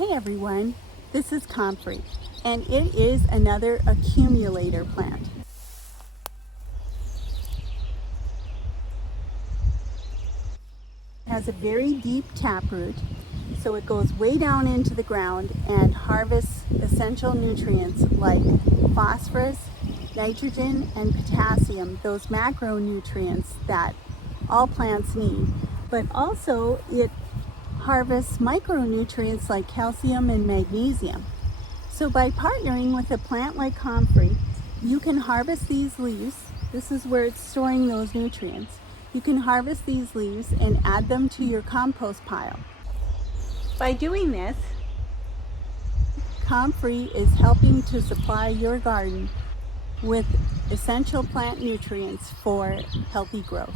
Hey everyone, this is Comfrey, and it is another accumulator plant. It has a very deep taproot, so it goes way down into the ground and harvests essential nutrients like phosphorus, nitrogen, and potassium, those macronutrients that all plants need. But also it harvests micronutrients like calcium and magnesium. So by partnering with a plant like Comfrey, you can harvest these leaves. This is where it's storing those nutrients. You can harvest these leaves and add them to your compost pile. By doing this, Comfrey is helping to supply your garden with essential plant nutrients for healthy growth.